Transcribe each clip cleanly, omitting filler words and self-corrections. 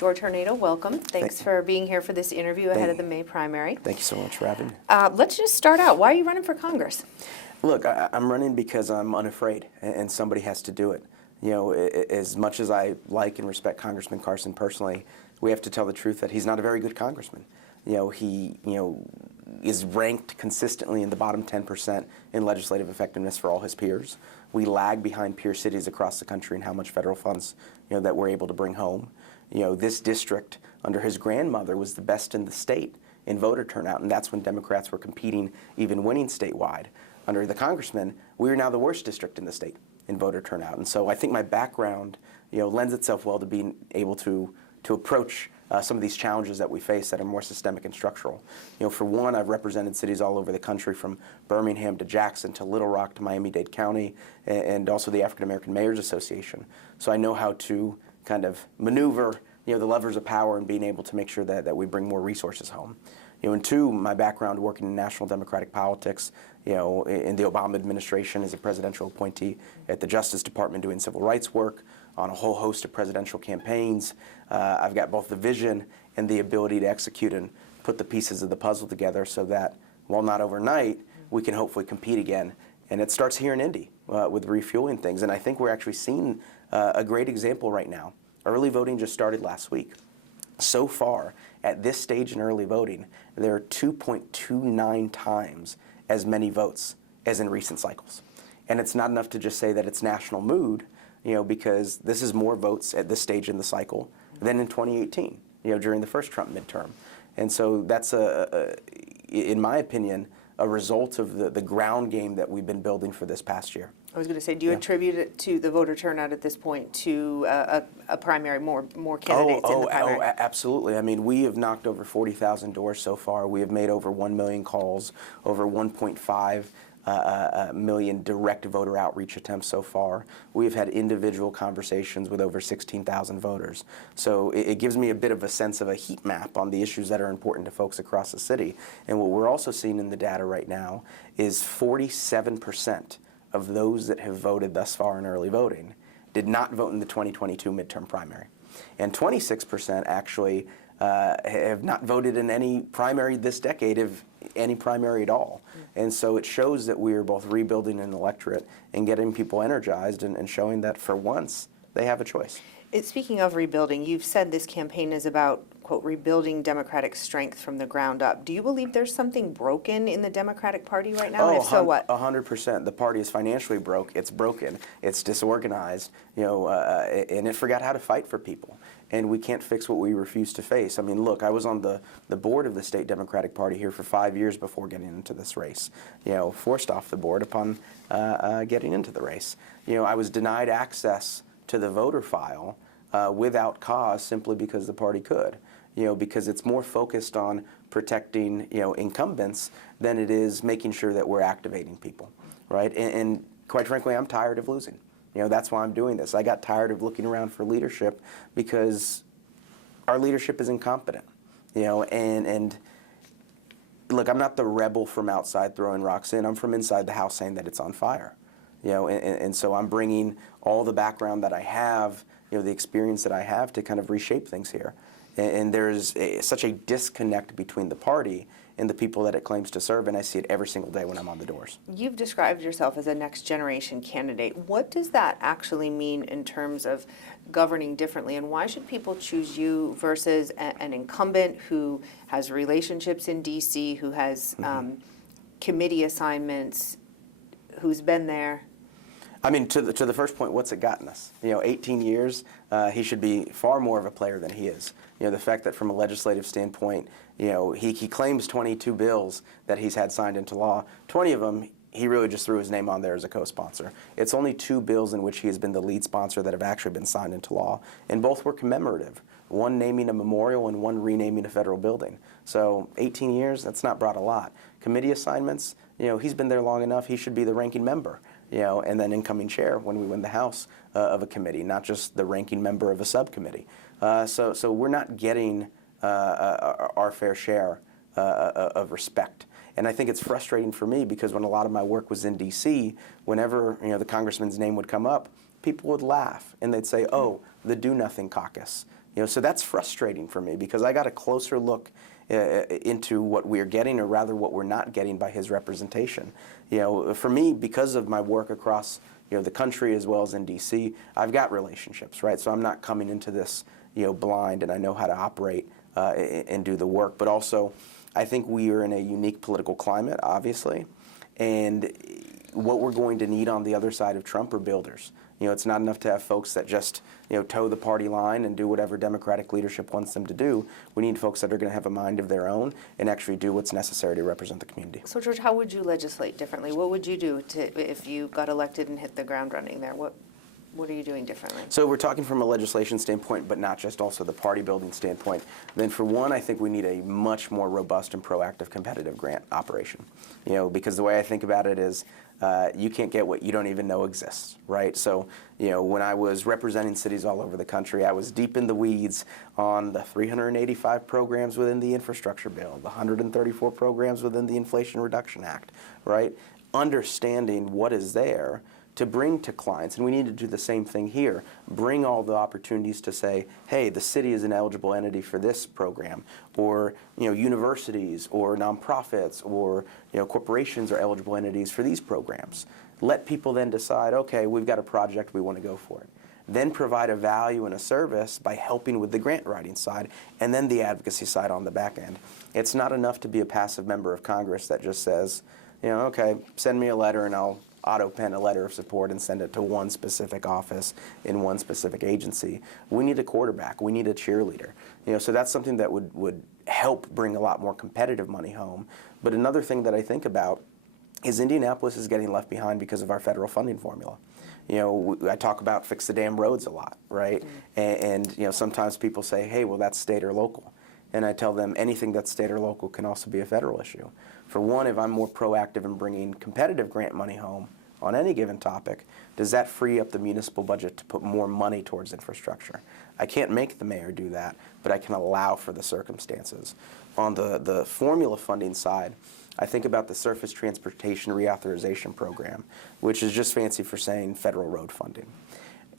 George Hornedo, welcome. Thanks for being here for this interview ahead of the May primary. Thank you so much for having me. Let's just start out. Why are you running for Congress? Look, I'm running because I'm unafraid, and somebody has to do it. You know, as much as I like and respect Congressman Carson personally, we have to tell the truth that he's not a very good congressman. He is ranked consistently in the bottom 10% in legislative effectiveness for all his peers. We lag behind peer cities across the country in how much federal funds, that we're able to bring home. This district under his grandmother was the best in the state in voter turnout, and that's when Democrats were competing, even winning statewide. Under the congressman, we are now the worst district in the state in voter turnout. And so I think my background, lends itself well to being able to approach some of these challenges that we face that are more systemic and structural. For one, I've represented cities all over the country, from Birmingham to Jackson to Little Rock to Miami-Dade County, and also the African American Mayors Association. So I know how to kind of maneuver, the levers of power and being able to make sure that we bring more resources home. And two, my background working in national democratic politics, in the Obama administration as a presidential appointee at the Justice Department doing civil rights work on a whole host of presidential campaigns. I've got both the vision and the ability to execute and put the pieces of the puzzle together so that, while not overnight, we can hopefully compete again. And it starts here in Indy with refueling things. And I think we're actually seeing a great example right now. Early voting just started last week. So far, at this stage in early voting, there are 2.29 times as many votes as in recent cycles. And it's not enough to just say that it's national mood, because this is more votes at this stage in the cycle than in 2018, during the first Trump midterm. And so that's, in my opinion, a result of the ground game that we've been building for this past year. I was going to say, do you attribute it to the voter turnout at this point, to a primary, more candidates in the primary? Oh, absolutely. I mean, we have knocked over 40,000 doors so far. We have made over 1 million calls, over 1.5 million direct voter outreach attempts so far. We have had individual conversations with over 16,000 voters. So it gives me a bit of a sense of a heat map on the issues that are important to folks across the city. And what we're also seeing in the data right now is 47% of those that have voted thus far in early voting did not vote in the 2022 midterm primary. And 26% actually have not voted in any primary this decade, if any primary at all. And so it shows that we are both rebuilding an electorate and getting people energized and showing that for once they have a choice. Speaking of rebuilding, you've said this campaign is about, quote, rebuilding Democratic strength from the ground up. Do you believe there's something broken in the Democratic Party right now? If so, what? 100%. The party is financially broke. It's broken. It's disorganized, and it forgot how to fight for people. And we can't fix what we refuse to face. I mean, look, I was on the board of the state Democratic Party here for 5 years before getting into this race. Forced off the board upon getting into the race. I was denied access to the voter file without cause, simply because the party could. Because it's more focused on protecting, incumbents than it is making sure that we're activating people, right? And quite frankly, I'm tired of losing. That's why I'm doing this. I got tired of looking around for leadership because our leadership is incompetent, and look, I'm not the rebel from outside throwing rocks in. I'm from inside the house saying that it's on fire, and so I'm bringing all the background that I have, the experience that I have to kind of reshape things here. And there's such a disconnect between the party and the people that it claims to serve, and I see it every single day when I'm on the doors. You've described yourself as a next generation candidate. What does that actually mean in terms of governing differently, and why should people choose you versus an incumbent who has relationships in D.C., who has committee assignments, who's been there? I mean, to the first point, what's it gotten us? 18 years, he should be far more of a player than he is. The fact that from a legislative standpoint, he claims 22 bills that he's had signed into law. 20 of them, he really just threw his name on there as a co-sponsor. It's only 2 bills in which he has been the lead sponsor that have actually been signed into law, and both were commemorative. One naming a memorial and one renaming a federal building. So 18 years, that's not brought a lot. Committee assignments, he's been there long enough, he should be the ranking member. And then incoming chair when we win the House of a committee, not just the ranking member of a subcommittee. So we're not getting our fair share of respect. And I think it's frustrating for me because when a lot of my work was in D.C., whenever the congressman's name would come up, people would laugh and they'd say, "Oh, the Do Nothing Caucus." So that's frustrating for me because I got a closer look into what we're getting, or rather what we're not getting by his representation. For me, because of my work across the country as well as in D.C., I've got relationships, right? So I'm not coming into this blind, and I know how to operate and do the work. But also, I think we are in a unique political climate, obviously, and what we're going to need on the other side of Trump are builders. It's not enough to have folks that just toe the party line and do whatever Democratic leadership wants them to do. We need folks that are going to have a mind of their own and actually do what's necessary to represent the community. So, George, how would you legislate differently? What would you do if you got elected and hit the ground running there? What are you doing differently? So we're talking from a legislation standpoint, but not just also the party building standpoint. Then for one, I think we need a much more robust and proactive competitive grant operation. Because the way I think about it is you can't get what you don't even know exists, right? So, when I was representing cities all over the country, I was deep in the weeds on the 385 programs within the infrastructure bill, the 134 programs within the Inflation Reduction Act, right? Understanding what is there to bring to clients, and we need to do the same thing here. Bring all the opportunities to say, hey, the city is an eligible entity for this program, or universities or nonprofits or corporations are eligible entities for these programs. Let people then decide, okay, we've got a project, we want to go for it. Then provide a value and a service by helping with the grant writing side, and then the advocacy side on the back end. It's not enough to be a passive member of Congress that just says, okay, send me a letter and I'll auto-pen a letter of support and send it to one specific office in one specific agency. We need a quarterback. We need a cheerleader. So that's something that would help bring a lot more competitive money home. But another thing that I think about is Indianapolis is getting left behind because of our federal funding formula. I talk about fix the damn roads a lot, right? And sometimes people say, hey, well, that's state or local. And I tell them anything that's state or local can also be a federal issue. For one, if I'm more proactive in bringing competitive grant money home on any given topic, does that free up the municipal budget to put more money towards infrastructure? I can't make the mayor do that, but I can allow for the circumstances. On the formula funding side, I think about the Surface Transportation Reauthorization Program, which is just fancy for saying federal road funding.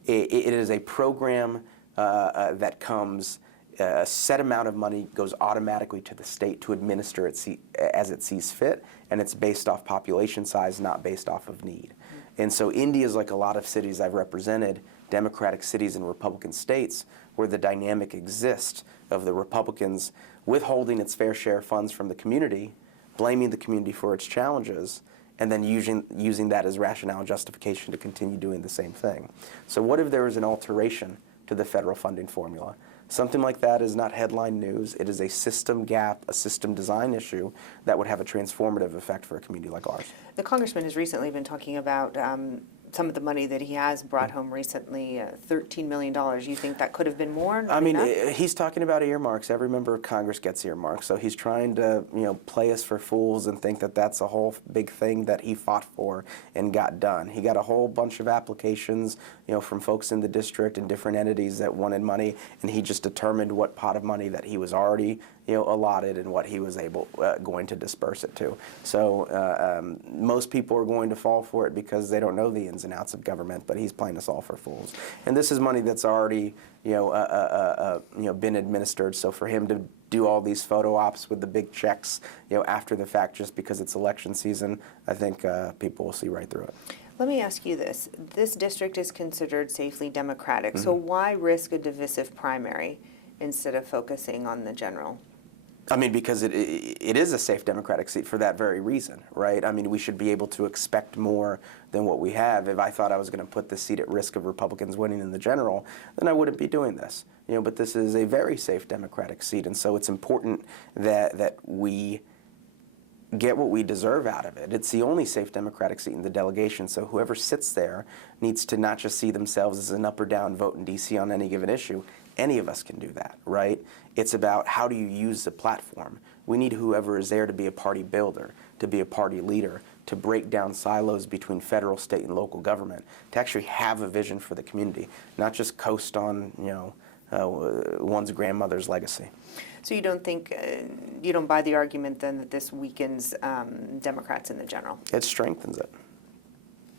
It is a program that comes, a set amount of money goes automatically to the state to administer it as it sees fit, and it's based off population size, not based off of need. And so Indy is like a lot of cities I've represented, Democratic cities and Republican states, where the dynamic exists of the Republicans withholding its fair share of funds from the community, blaming the community for its challenges, and then using that as rationale and justification to continue doing the same thing. So what if there was an alteration to the federal funding formula? Something like that is not headline news. It is a system gap, a system design issue that would have a transformative effect for a community like ours. The congressman has recently been talking about some of the money that he has brought home recently, $13 million. You think that could have been more? I mean, he's talking about earmarks. Every member of Congress gets earmarks. So he's trying to, play us for fools and think that that's a whole big thing that he fought for and got done. He got a whole bunch of applications, from folks in the district and different entities that wanted money, and he just determined what pot of money that he was already allotted and what he was going to disperse it to. So most people are going to fall for it because they don't know the ins and outs of government, but he's playing us all for fools. And this is money that's already been administered. So for him to do all these photo ops with the big checks after the fact just because it's election season, I think people will see right through it. Let me ask you this. This district is considered safely Democratic, so why risk a divisive primary instead of focusing on the general? I mean, because it is a safe Democratic seat for that very reason, right? I mean, we should be able to expect more than what we have. If I thought I was going to put this seat at risk of Republicans winning in the general, then I wouldn't be doing this. But this is a very safe Democratic seat, and so it's important that we get what we deserve out of it. It's the only safe Democratic seat in the delegation, so whoever sits there needs to not just see themselves as an up or down vote in D.C. on any given issue. Any of us can do that, right? It's about how do you use the platform. We need whoever is there to be a party builder, to be a party leader, to break down silos between federal, state, and local government, to actually have a vision for the community, not just coast on, one's grandmother's legacy. So you don't think, you don't buy the argument then that this weakens Democrats in the general? It strengthens it.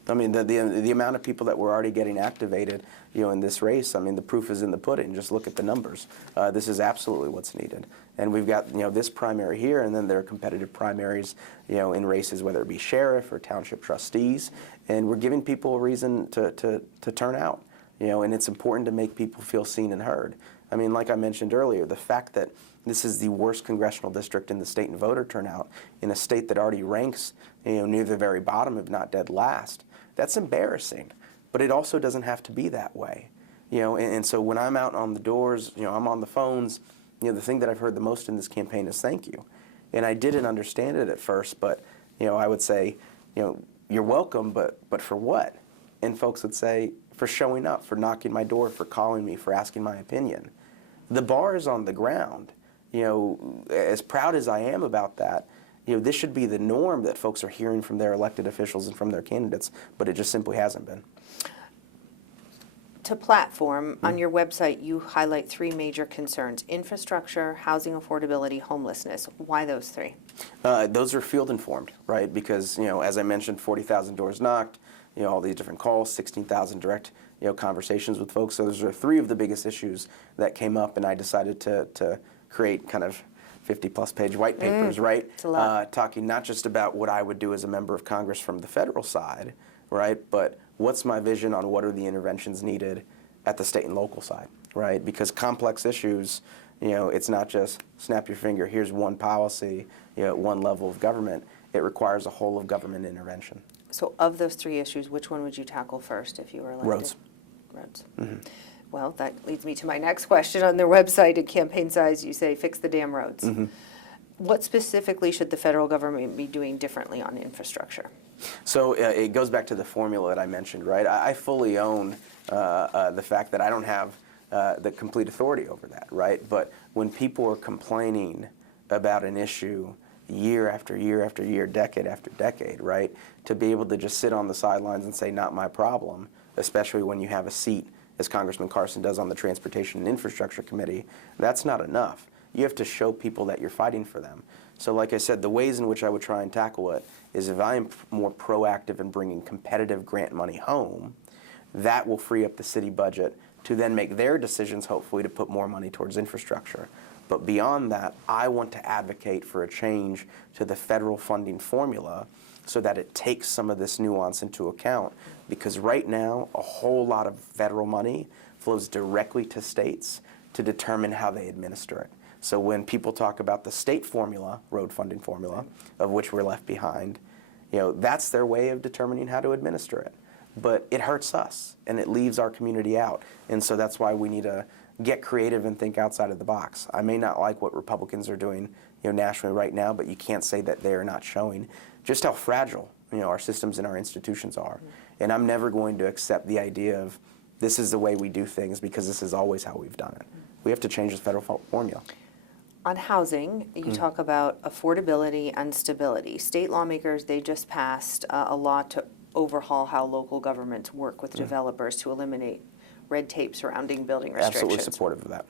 I mean, the amount of people that were already getting activated, in this race, I mean, the proof is in the pudding. Just look at the numbers. This is absolutely what's needed. And we've got, this primary here, and then there are competitive primaries, in races, whether it be sheriff or township trustees. And we're giving people a reason to turn out, and it's important to make people feel seen and heard. I mean, like I mentioned earlier, the fact that this is the worst congressional district in the state in voter turnout, in a state that already ranks, near the very bottom, if not dead last, that's embarrassing. But it also doesn't have to be that way. And so when I'm out on the doors, I'm on the phones, the thing that I've heard the most in this campaign is thank you. And I didn't understand it at first, but, I would say, you're welcome, but for what? And folks would say, for showing up, for knocking my door, for calling me, for asking my opinion. The bar is on the ground. As proud as I am about that, this should be the norm that folks are hearing from their elected officials and from their candidates, but it just simply hasn't been. To platform, on your website, you highlight three major concerns: infrastructure, housing affordability, homelessness. Why those three? Those are field informed, right? Because, as I mentioned, 40,000 doors knocked, all these different calls, 16,000 direct, conversations with folks. So those are three of the biggest issues that came up, and I decided to create kind of 50-plus page white papers, right? It's a lot. Talking not just about what I would do as a member of Congress from the federal side, right, but what's my vision on what are the interventions needed at the state and local side, right? Because complex issues, it's not just snap your finger, here's one policy, at one level of government. It requires a whole of government intervention. So of those three issues, which one would you tackle first if you were elected? Roads. Roads. Mm-hmm. Well, that leads me to my next question. On their website at campaign size, you say fix the damn roads. Mm-hmm. What specifically should the federal government be doing differently on infrastructure? So it goes back to the formula that I mentioned, right? I fully own the fact that I don't have the complete authority over that, right? But when people are complaining about an issue year after year after year, decade after decade, right, to be able to just sit on the sidelines and say, not my problem, especially when you have a seat, as Congressman Carson does on the Transportation and Infrastructure Committee, that's not enough. You have to show people that you're fighting for them. So like I said, the ways in which I would try and tackle it is if I am more proactive in bringing competitive grant money home, that will free up the city budget to then make their decisions, hopefully, to put more money towards infrastructure. But beyond that, I want to advocate for a change to the federal funding formula so that it takes some of this nuance into account. Because right now, a whole lot of federal money flows directly to states to determine how they administer it. So when people talk about the state formula, road funding formula, of which we're left behind, that's their way of determining how to administer it. But it hurts us, and it leaves our community out. And so that's why we need to get creative and think outside of the box. I may not like what Republicans are doing, nationally right now, but you can't say that they're not showing just how fragile, our systems and our institutions are. And I'm never going to accept the idea of this is the way we do things because this is always how we've done it. We have to change the federal formula. On housing, you talk about affordability and stability. State lawmakers, they just passed a law to overhaul how local governments work with developers to eliminate red tape surrounding building restrictions. Absolutely supportive of that.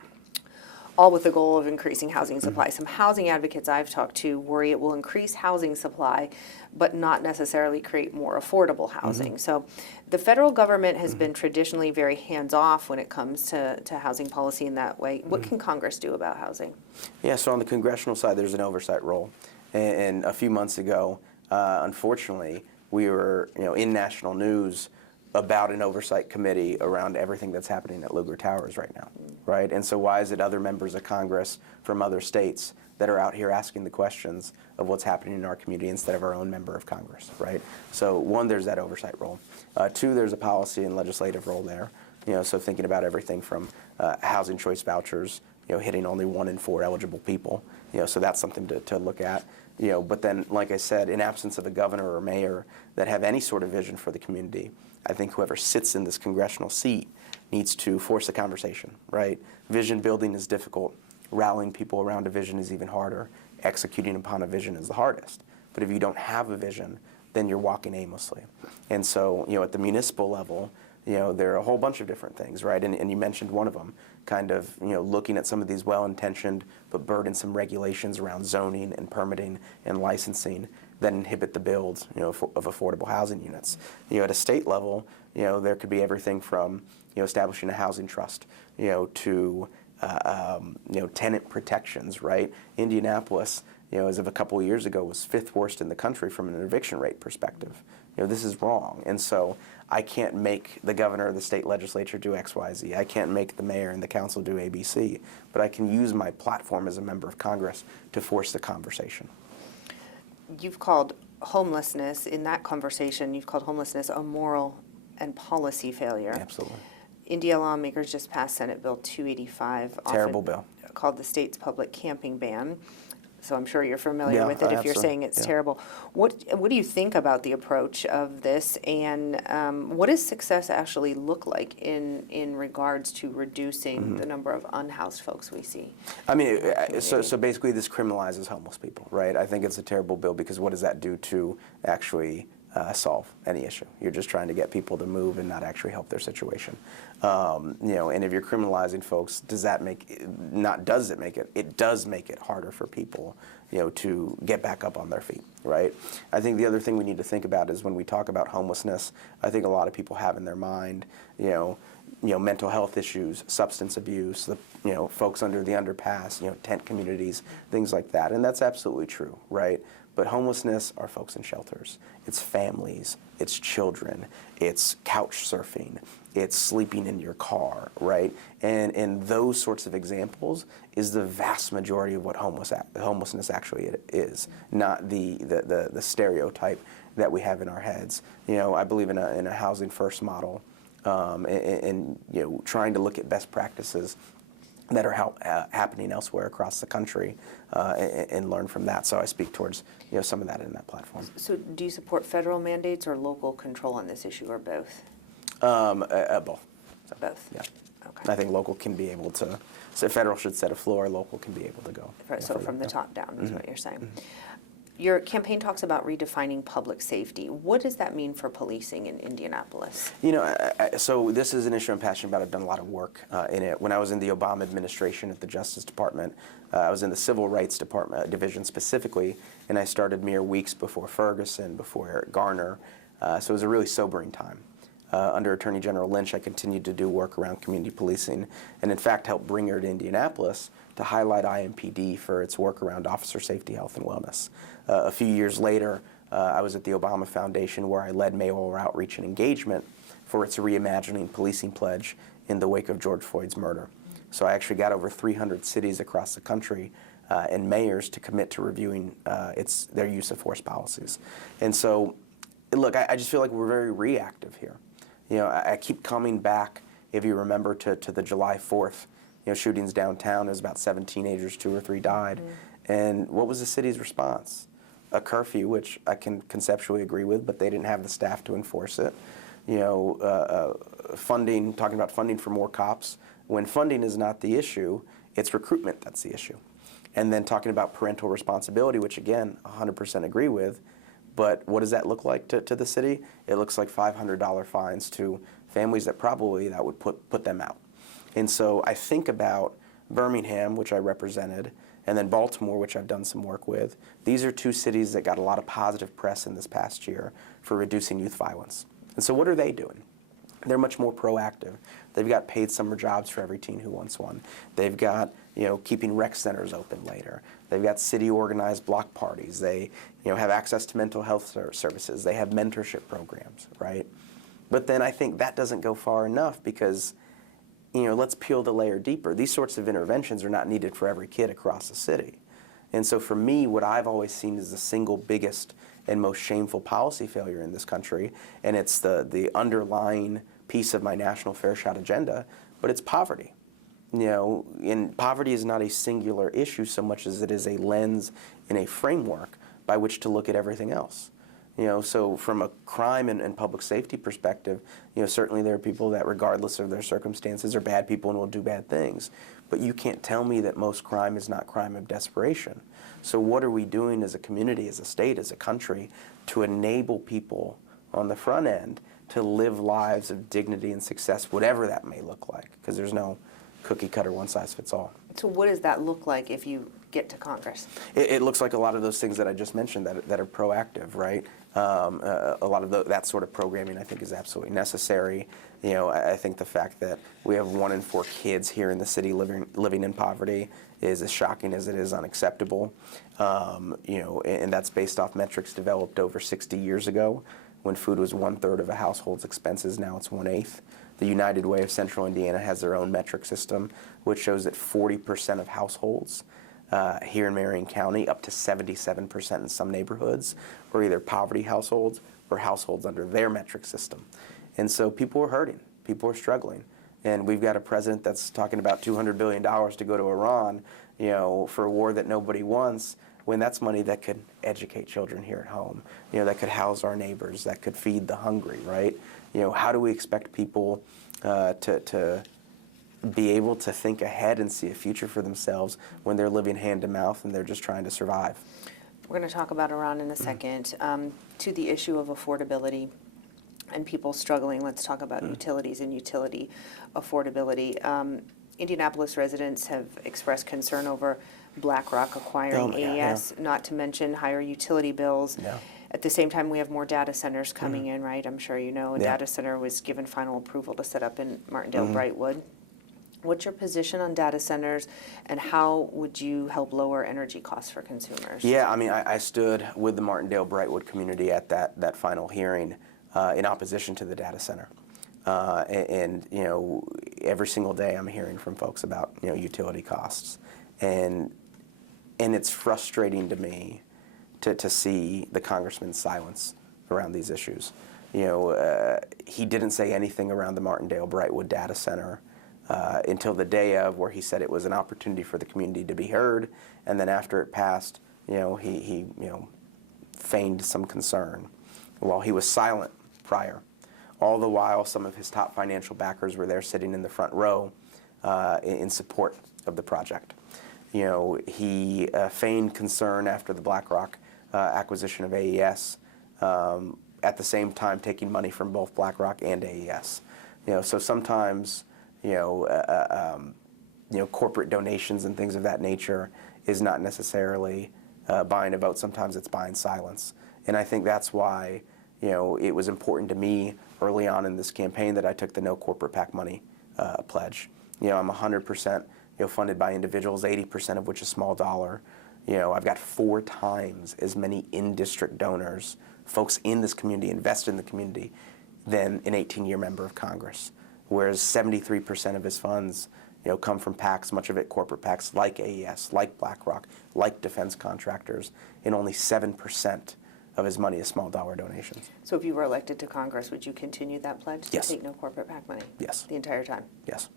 All with the goal of increasing housing supply. Some housing advocates I've talked to worry it will increase housing supply, but not necessarily create more affordable housing. So the federal government has been traditionally very hands-off when it comes to housing policy in that way. What can Congress do about housing? Yeah, so on the congressional side, there's an oversight role. And a few months ago, unfortunately, we were in national news about an oversight committee around everything that's happening at Lugar Towers right now, right? And so why is it other members of Congress from other states that are out here asking the questions of what's happening in our community instead of our own member of Congress, right? So one, there's that oversight role. Two, there's a policy and legislative role there, so thinking about everything from housing choice vouchers, hitting only 1 in 4 eligible people, so that's something to look at. But then, like I said, in absence of a governor or mayor that have any sort of vision for the community, I think whoever sits in this congressional seat needs to force a conversation, right? Vision building is difficult. Rallying people around a vision is even harder. Executing upon a vision is the hardest. But if you don't have a vision, then you're walking aimlessly. And so, at the municipal level, There are a whole bunch of different things, right? And you mentioned one of them, kind of, looking at some of these well-intentioned but burdensome regulations around zoning and permitting and licensing that inhibit the build, of affordable housing units. At a state level, there could be everything from, establishing a housing trust, to, tenant protections, right? Indianapolis, as of a couple of years ago, was 5th worst in the country from an eviction rate perspective. This is wrong. And so I can't make the governor or the state legislature do X, Y, Z. I can't make the mayor and the council do A, B, C. But I can use my platform as a member of Congress to force the conversation. You've called homelessness, in that conversation, you've called homelessness a moral and policy failure. Absolutely. Indiana lawmakers just passed Senate Bill 285. Terrible bill. Called the state's public camping ban. So I'm sure you're familiar with it if you're saying it's terrible. What do you think about the approach of this, and what does success actually look like in regards to reducing the number of unhoused folks we see? I mean, so basically this criminalizes homeless people, right? I think it's a terrible bill because what does that do to actually solve any issue? You're just trying to get people to move and not actually help their situation. And if you're criminalizing folks, does it make it? It does make it harder for people, to get back up on their feet, right? I think the other thing we need to think about is when we talk about homelessness, I think a lot of people have in their mind, mental health issues, substance abuse, folks under the underpass, tent communities, things like that. And that's absolutely true, right? But homelessness are folks in shelters. It's families, it's children, it's couch surfing, it's sleeping in your car, right? And those sorts of examples is the vast majority of what homelessness actually is, not the stereotype that we have in our heads. I believe in a housing first model, and trying to look at best practices that are happening elsewhere across the country, and learn from that. So I speak towards some of that in that platform. So do you support federal mandates or local control on this issue, or both? Both. So, both. Yeah. Okay. I think local can be able to. So federal should set a floor. Local can be able to go. So from the top down is what you're saying. Your campaign talks about redefining public safety. What does that mean for policing in Indianapolis? So this is an issue I'm passionate about. I've done a lot of work in it. When I was in the Obama administration at the Justice Department, I was in the Civil Rights Department division specifically, and I started mere weeks before Ferguson, before Eric Garner. So it was a really sobering time. Under Attorney General Lynch, I continued to do work around community policing, and in fact helped bring her to Indianapolis to highlight IMPD for its work around officer safety, health, and wellness. A few years later, I was at the Obama Foundation, where I led mayoral outreach and engagement for its Reimagining Policing pledge in the wake of George Floyd's murder. So I actually got over 300 cities across the country and mayors to commit to reviewing their use of force policies. And so, look, I just feel like we're very reactive here. I keep coming back, if you remember, to the July 4th shootings downtown. It was about 7 teenagers, 2 or 3 died. And what was the city's response? A curfew, which I can conceptually agree with, but they didn't have the staff to enforce it. Funding, talking about funding for more cops. When funding is not the issue, it's recruitment that's the issue. And then talking about parental responsibility, which again, 100% agree with. But what does that look like to the city? It looks like $500 fines to families that would put them out. And so I think about Birmingham, which I represented, and then Baltimore, which I've done some work with. These are 2 cities that got a lot of positive press in this past year for reducing youth violence. And so what are they doing? They're much more proactive. They've got paid summer jobs for every teen who wants one. They've got, keeping rec centers open later. They've got city-organized block parties. They, have access to mental health services. They have mentorship programs, right? But then I think that doesn't go far enough because, let's peel the layer deeper. These sorts of interventions are not needed for every kid across the city. And so for me, what I've always seen is the single biggest and most shameful policy failure in this country, and it's the underlying piece of my national fair shot agenda, but it's poverty. And poverty is not a singular issue so much as it is a lens and a framework by which to look at everything else. So from a crime and public safety perspective, certainly there are people that, regardless of their circumstances, are bad people and will do bad things. But you can't tell me that most crime is not crime of desperation. So what are we doing as a community, as a state, as a country, to enable people on the front end to live lives of dignity and success, whatever that may look like, because there's no cookie cutter, one size fits all. So what does that look like if you get to Congress? It looks like a lot of those things that I just mentioned that are proactive, right? A lot of that sort of programming I think is absolutely necessary. You know, I think the fact that we have 1 in 4 kids here in the city living in poverty is as shocking as it is unacceptable. You know, and that's based off metrics developed over 60 years ago, when food was 1/3 of a household's expenses. Now it's 1/8. The United Way of Central Indiana has their own metric system, which shows that 40% of households here in Marion County, up to 77% in some neighborhoods, are either poverty households or households under their metric system. And so people are hurting, people are struggling. And we've got a president that's talking about $200 billion to go to Iran, you know, for a war that nobody wants, when that's money that could educate children here at home, you know, that could house our neighbors, that could feed the hungry, right? You know, how do we expect people to be able to think ahead and see a future for themselves when they're living hand to mouth and they're just trying to survive? We're going to talk about Iran in a second. To the issue of affordability and people struggling, let's talk about utilities and utility affordability. Indianapolis residents have expressed concern over BlackRock acquiring AES, not to mention higher utility bills. Yeah. At the same time, we have more data centers coming in, right? I'm sure you know a data center was given final approval to set up in Martindale-Brightwood. What's your position on data centers, and how would you help lower energy costs for consumers? Yeah, I mean, I stood with the Martindale-Brightwood community at that final hearing in opposition to the data center. And, you know, every single day I'm hearing from folks about, you know, utility costs. And it's frustrating to me to see the congressman's silence around these issues. You know, he didn't say anything around the Martindale-Brightwood data center until the day of, where he said it was an opportunity for the community to be heard, and then after it passed, you know, he you know, feigned some concern while he was silent prior. All the while, some of his top financial backers were there sitting in the front row in support of the project. You know, he feigned concern after the BlackRock acquisition of AES, at the same time taking money from both BlackRock and AES. You know, so sometimes, you know, corporate donations and things of that nature is not necessarily buying a vote. Sometimes it's buying silence. And I think that's why, you know, it was important to me early on in this campaign that I took the no corporate PAC money pledge. You know, I'm 100%, you know, funded by individuals, 80% of which is small dollar. You know, I've got 4 times as many in-district donors, folks in this community, invest in the community, than an 18-year member of Congress. Whereas 73% of his funds, you know, come from PACs, much of it corporate PACs like AES, like BlackRock, like defense contractors, and only 7% of his money is small dollar donations. So if you were elected to Congress, would you continue that pledge to Yes. take no corporate PAC money? Yes. The entire time? Yes.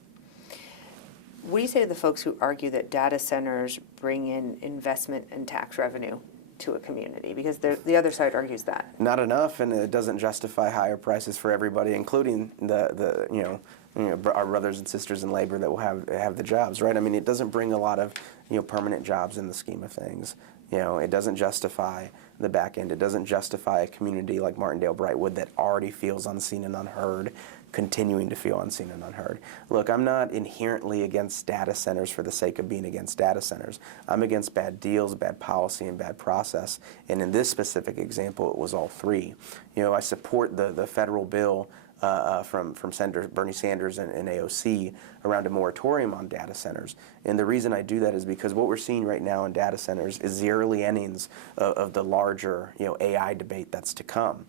What do you say to the folks who argue that data centers bring in investment and tax revenue to a community? Because the other side argues that. Not enough, and it doesn't justify higher prices for everybody, including the you know, our brothers and sisters in labor that will have the jobs, right? I mean, it doesn't bring a lot of, you know, permanent jobs in the scheme of things. You know, it doesn't justify the back end. It doesn't justify a community like Martindale-Brightwood that already feels unseen and unheard, continuing to feel unseen and unheard. Look, I'm not inherently against data centers for the sake of being against data centers. I'm against bad deals, bad policy, and bad process. And in this specific example, it was all 3. You know, I support the federal bill from Senator Bernie Sanders and AOC around a moratorium on data centers. And the reason I do that is because what we're seeing right now in data centers is the early innings of the larger, you know, AI debate that's to come.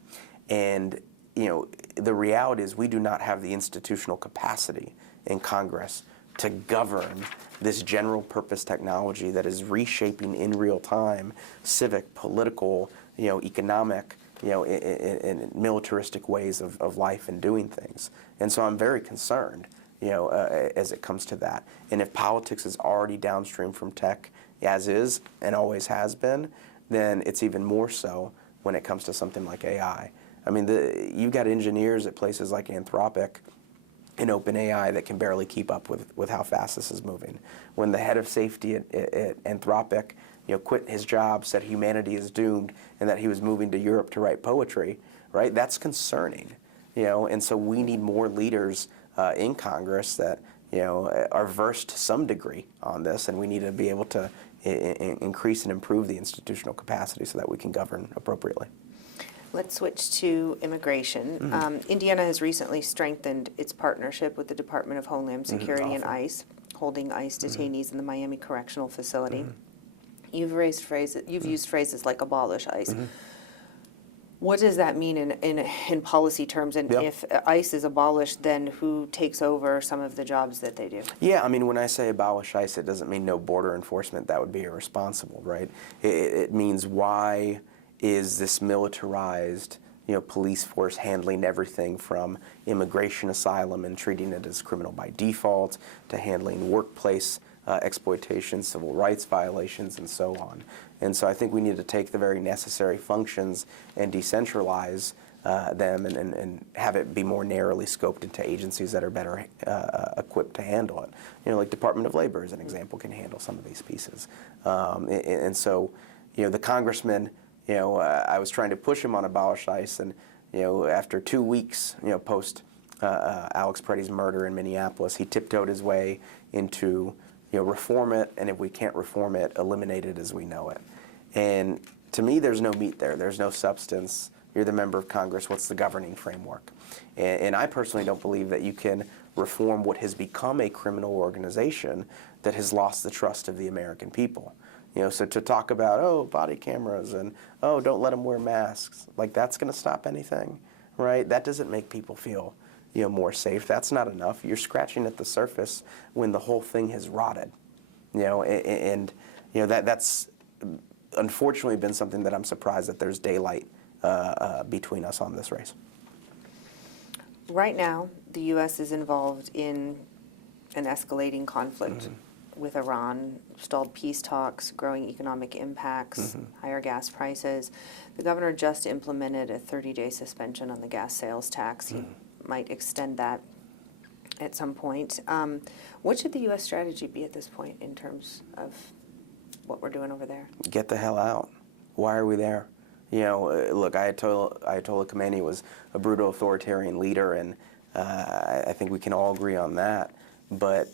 And, you know, the reality is we do not have the institutional capacity in Congress to govern this general purpose technology that is reshaping in real time civic, political, you know, economic, you know, in militaristic ways of life and doing things. And so I'm very concerned, you know, as it comes to that. And if politics is already downstream from tech, as is and always has been, then it's even more so when it comes to something like AI. I mean, you've got engineers at places like Anthropic and OpenAI that can barely keep up with how fast this is moving. When the head of safety at Anthropic, you know, quit his job, said humanity is doomed, and that he was moving to Europe to write poetry, right? That's concerning. And so we need more leaders in Congress that, are versed to some degree on this, and we need to be able to increase and improve the institutional capacity so that we can govern appropriately. Let's switch to immigration. Indiana has recently strengthened its partnership with the Department of Homeland Security and ICE, holding ICE detainees in the Miami Correctional Facility. You've used phrases like abolish ICE. What does that mean in policy terms? And if ICE is abolished, then who takes over some of the jobs that they do? Yeah, I mean, when I say abolish ICE, it doesn't mean no border enforcement. That would be irresponsible, right? It means, why is this militarized, police force handling everything from immigration, asylum, and treating it as criminal by default, to handling workplace exploitation, civil rights violations, and so on. And so I think we need to take the very necessary functions and decentralize them and have it be more narrowly scoped into agencies that are better equipped to handle it. Like Department of Labor, as an example, can handle some of these pieces. And so, the congressman, I was trying to push him on abolish ICE, and, after 2 weeks, post Alex Preddy's murder in Minneapolis, he tiptoed his way into reform it, and if we can't reform it, eliminate it as we know it. And to me, there's no meat there. There's no substance. You're the member of Congress. What's the governing framework? And I personally don't believe that you can reform what has become a criminal organization that has lost the trust of the American people. So to talk about, body cameras and, don't let them wear masks, like that's going to stop anything, right? That doesn't make people feel more safe. That's not enough. You're scratching at the surface when the whole thing has rotted. That's unfortunately been something that I'm surprised that there's daylight between us on this race. Right now, the U.S. is involved in an escalating conflict with Iran, stalled peace talks, growing economic impacts, higher gas prices. The governor just implemented a 30-day suspension on the gas sales tax. He might extend that at some point. What should the U.S. strategy be at this point in terms of what we're doing over there? Get the hell out. Why are we there? Look, Ayatollah Khamenei was a brutal authoritarian leader, and I think we can all agree on that. But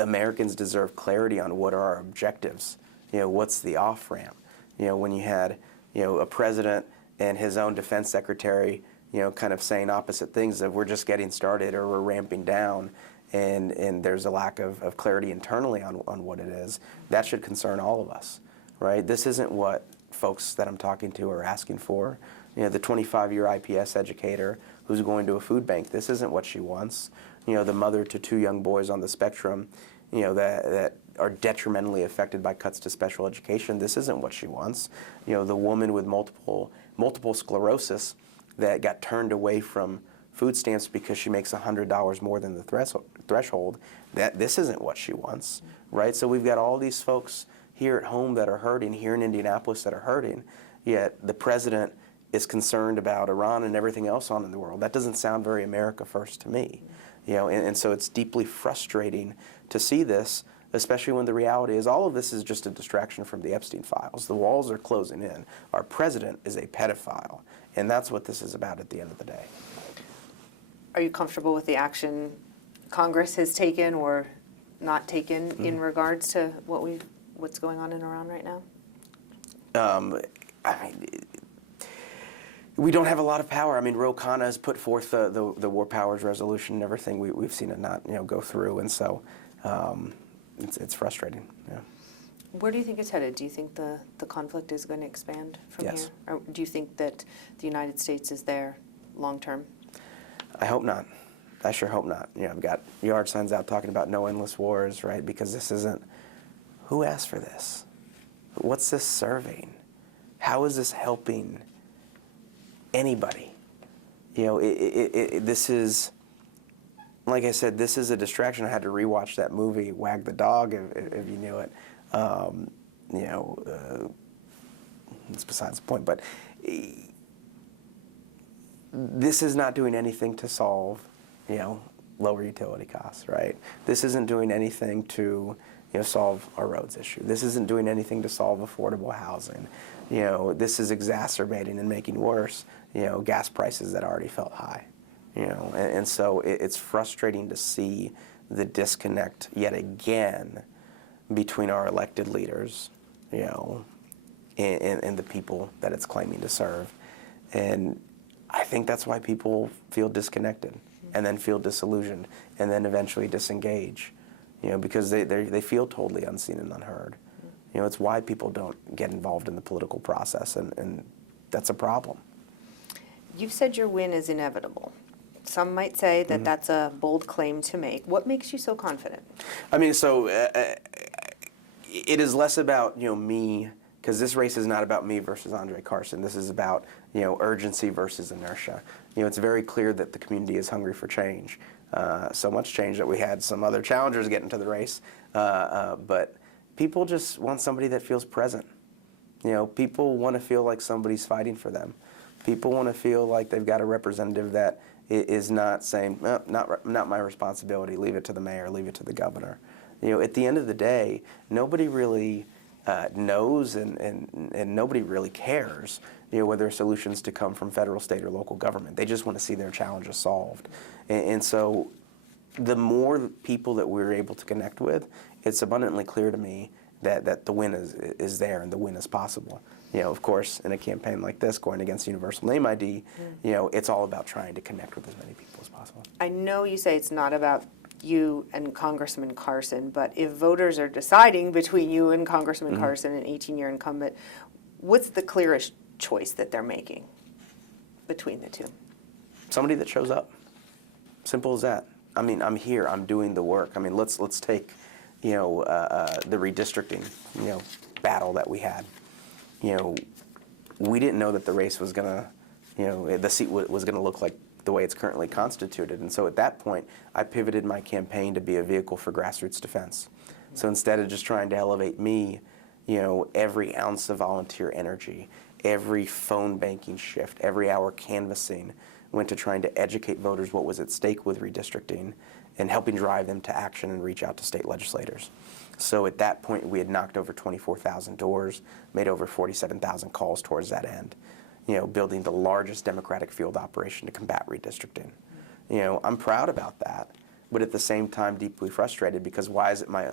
Americans deserve clarity on what are our objectives. What's the off-ramp? When you had, a president and his own defense secretary, kind of saying opposite things, that we're just getting started or we're ramping down, and there's a lack of clarity internally on what it is. That should concern all of us, right? This isn't what folks that I'm talking to are asking for. The 25-year IPS educator who's going to a food bank, this isn't what she wants. The mother to 2 young boys on the spectrum, that are detrimentally affected by cuts to special education, this isn't what she wants. The woman with multiple sclerosis that got turned away from food stamps because she makes $100 more than the threshold, this isn't what she wants, right? So we've got all these folks here at home that are hurting, here in Indianapolis that are hurting, yet the president is concerned about Iran and everything else on in the world. That doesn't sound very America first to me. And so it's deeply frustrating to see this, especially when the reality is all of this is just a distraction from the Epstein files. The walls are closing in. Our president is a pedophile, and that's what this is about at the end of the day. Are you comfortable with the action Congress has taken or not taken in regards to what's going on in Iran right now? We don't have a lot of power. I mean, Ro Khanna has put forth the War Powers Resolution and everything. We've seen it not go through, and so it's frustrating. Yeah. Where do you think it's headed? Do you think the conflict is going to expand from Yes. here? Or do you think that the United States is there long term? I hope not. I sure hope not. I've got yard signs out talking about no endless wars, right? Because this isn't. Who asked for this? What's this serving? How is this helping anybody? This is, like I said, this is a distraction. I had to rewatch that movie, Wag the Dog, if you knew it. It's besides the point, but this is not doing anything to solve, lower utility costs, right? This isn't doing anything to, solve our roads issue. This isn't doing anything to solve affordable housing. This is exacerbating and making worse, gas prices that already felt high, And so it's frustrating to see the disconnect yet again between our elected leaders, and the people that it's claiming to serve. And I think that's why people feel disconnected and then feel disillusioned and then eventually disengage, because they feel totally unseen and unheard. It's why people don't get involved in the political process, and that's a problem. You've said your win is inevitable. Some might say that that's a bold claim to make. What makes you so confident? I mean, so it is less about, me, because this race is not about me versus Andre Carson. This is about, urgency versus inertia. It's very clear that the community is hungry for change. So much change that we had some other challengers get into the race. But people just want somebody that feels present. People want to feel like somebody's fighting for them. People want to feel like they've got a representative that is not saying, not my responsibility, leave it to the mayor, leave it to the governor. At the end of the day, nobody really knows and nobody really cares, whether solutions to come from federal, state, or local government. They just want to see their challenges solved. And so the more people that we're able to connect with, it's abundantly clear to me that the win is there and the win is possible. Of course, in a campaign like this, going against Universal Name ID, it's all about trying to connect with as many people as possible. I know you say it's not about you and Congressman Carson, but if voters are deciding between you and Congressman Carson, an 18-year incumbent, what's the clearest choice that they're making between the two? Somebody that shows up. Simple as that. I mean, I'm here. I'm doing the work. I mean, let's take, the redistricting, battle that we had. We didn't know that the race was gonna, the seat was gonna look like the way it's currently constituted. And so at that point, I pivoted my campaign to be a vehicle for grassroots defense. So instead of just trying to elevate me, every ounce of volunteer energy, every phone banking shift, every hour canvassing went to trying to educate voters what was at stake with redistricting and helping drive them to action and reach out to state legislators. So at that point, we had knocked over 24,000 doors, made over 47,000 calls towards that end, building the largest Democratic field operation to combat redistricting. I'm proud about that, but at the same time deeply frustrated because why is it my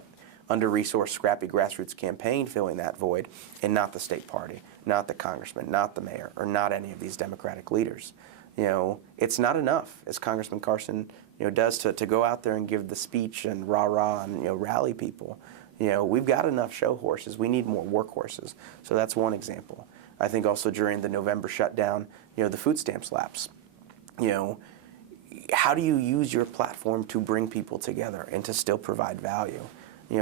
under-resourced, scrappy grassroots campaign filling that void and not the state party, not the congressman, not the mayor, or not any of these Democratic leaders? It's not enough, as Congressman Carson does to go out there and give the speech and rah-rah and rally people. We've got enough show horses. We need more workhorses. So that's one example. I think also during the November shutdown, the food stamps lapse. How do you use your platform to bring people together and to still provide value?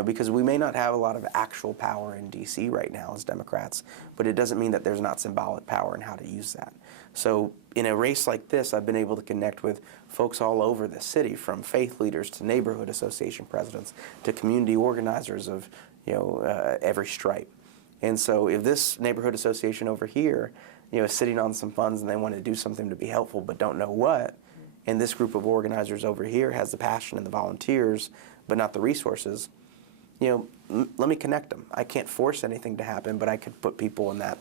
Because we may not have a lot of actual power in D.C. right now as Democrats, but it doesn't mean that there's not symbolic power in how to use that. So in a race like this, I've been able to connect with folks all over the city, from faith leaders to neighborhood association presidents to community organizers of every stripe. And so if this neighborhood association over here is sitting on some funds and they want to do something to be helpful but don't know what, and this group of organizers over here has the passion and the volunteers but not the resources, let me connect them. I can't force anything to happen, but I could put people in that,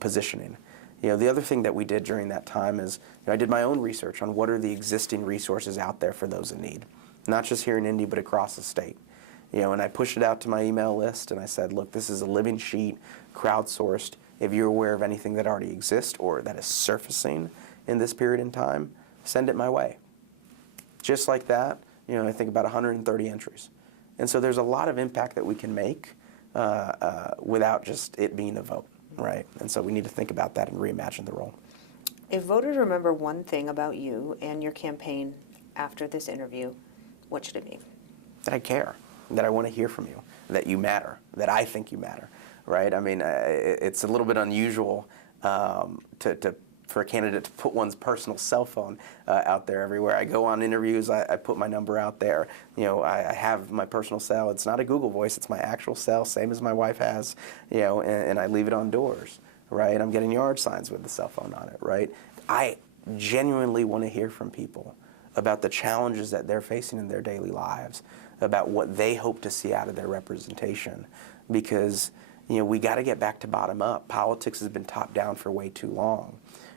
positioning. The other thing that we did during that time is I did my own research on what are the existing resources out there for those in need, not just here in Indy, but across the state. And I pushed it out to my email list, and I said, look, this is a living sheet, crowdsourced. If you're aware of anything that already exists or that is surfacing in this period in time, send it my way. Just like that, I think about 130 entries. And so there's a lot of impact that we can make without just it being a vote, right? And so we need to think about that and reimagine the role. If voters remember one thing about you and your campaign after this interview, what should it be? That I care, that I want to hear from you, that you matter, that I think you matter, right? I mean, it's a little bit unusual for a candidate to put one's personal cell phone out there everywhere. I go on interviews, I put my number out there. I have my personal cell. It's not a Google Voice, it's my actual cell, same as my wife has, and I leave it on doors, right? I'm getting yard signs with the cell phone on it, right? I genuinely want to hear from people about the challenges that they're facing in their daily lives, about what they hope to see out of their representation, because we got to get back to bottom up. Politics has been top down for way too long.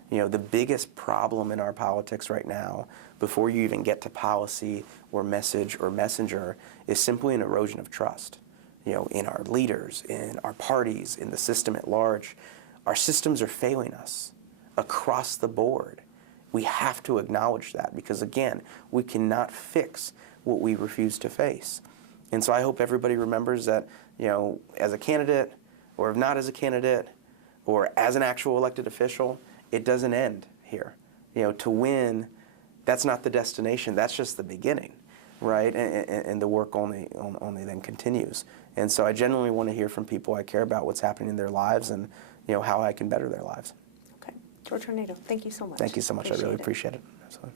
You know, the biggest problem in our politics right now, before you even get to policy or message or messenger, is simply an erosion of trust. You know, in our leaders, in our parties, in the system at large. Our systems are failing us across the board. We have to acknowledge that because, again, we cannot fix what we refuse to face. And so I hope everybody remembers that, you know, as a candidate, or if not as a candidate, or as an actual elected official, it doesn't end here. You know, to win, that's not the destination. That's just the beginning, right? And the work only then continues. And so I genuinely want to hear from people. I care about what's happening in their lives and, you know, how I can better their lives. Okay. George Hornedo, thank you so much. Thank you so much. I really appreciate it. Absolutely.